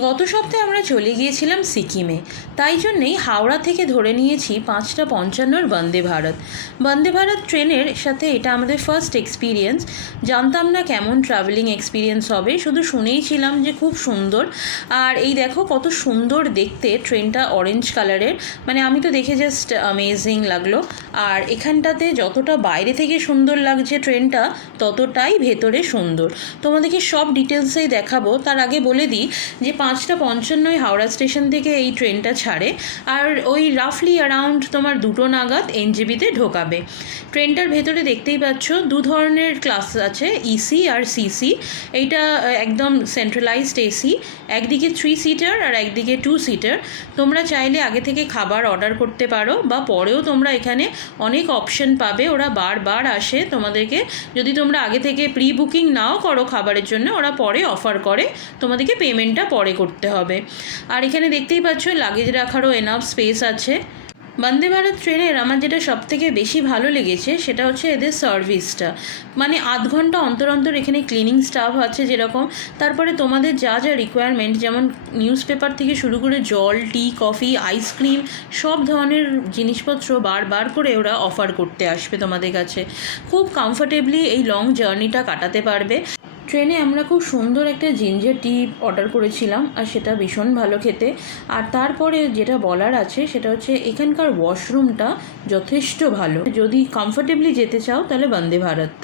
গত সপ্তাহে আমরা চলে গিয়েছিলাম সিকিমে, তাই জন্যেই হাওড়া থেকে ধরে নিয়েছি 5:55 বন্দে ভারত ট্রেনের সাথে। এটা আমাদের ফার্স্ট এক্সপিরিয়েন্স। জানতাম না কেমন ট্রাভেলিং এক্সপিরিয়েন্স হবে, শুধু শুনেইছিলাম যে খুব সুন্দর। আর এই দেখো কত সুন্দর দেখতে, ট্রেনটা অরেঞ্জ কালারের, মানে আমি তো দেখে জাস্ট অ্যামেজিং লাগলো। আর এখানটাতে যতটা বাইরে থেকে সুন্দর লাগছে ট্রেনটা, ততটাই ভেতরে সুন্দর। তোমাদেরকে সব ডিটেলসেই দেখাবো। তার আগে বলে দিই যে 5:55 হাওড়া স্টেশন থেকে এই ট্রেনটা ছাড়ে, আর ওই রাফলি অ্যারাউন্ড তোমার 2টো নাগাদ এনজেপিতে ঢোকাবে। ট্রেনটার ভেতরে দেখতেই পাচ্ছ দু ধরনের ক্লাস আছে, ইসি আর সিসি। এইটা একদম সেন্ট্রালাইজড এসি, একদিকে 3 সিটার আর একদিকে 2 সিটার। তোমরা চাইলে আগে থেকে খাবার অর্ডার করতে পারো, বা পরেও তোমরা এখানে অনেক অপশন পাবে। ওরা বারবার আসে তোমাদেরকে, যদি তোমরা আগে থেকে প্রি বুকিং নাও করো খাবারের জন্য, ওরা পরে অফার করে, তোমাদেরকে পেমেন্টটা পরে করতে হবে। আর এখানে দেখতেই পাচ্ছ লাগেজ রাখারও এনাফ স্পেস আছে। বন্দে ভারত ট্রেনের আমার যেটা সবথেকে বেশি ভালো লেগেছে সেটা হচ্ছে এদের সার্ভিসটা। মানে আধ ঘন্টা অন্তর অন্তর এখানে ক্লিনিং স্টাফ আছে যেরকম, তারপরে তোমাদের যা যা রিকোয়ারমেন্ট, যেমন নিউজ পেপার থেকে শুরু করে জল, টি, কফি, আইসক্রিম, সব ধরনের জিনিসপত্র বারবার করে ওরা অফার করতে আসবে তোমাদের কাছে। খুব কমফোর্টেবলি এই লং জার্নিটা কাটাতে পারবে। ট্রেনে আমরা খুব সুন্দর একটা জিঞ্জার টি অর্ডার করেছিলাম, আর সেটা ভীষণ ভালো খেতে। আর তারপরে যেটা বলার আছে সেটা হচ্ছে এখানকার ওয়াশরুমটা যথেষ্ট ভালো। যদি কমফোর্টেবলি যেতে চাও তাহলে বন্দে ভারত।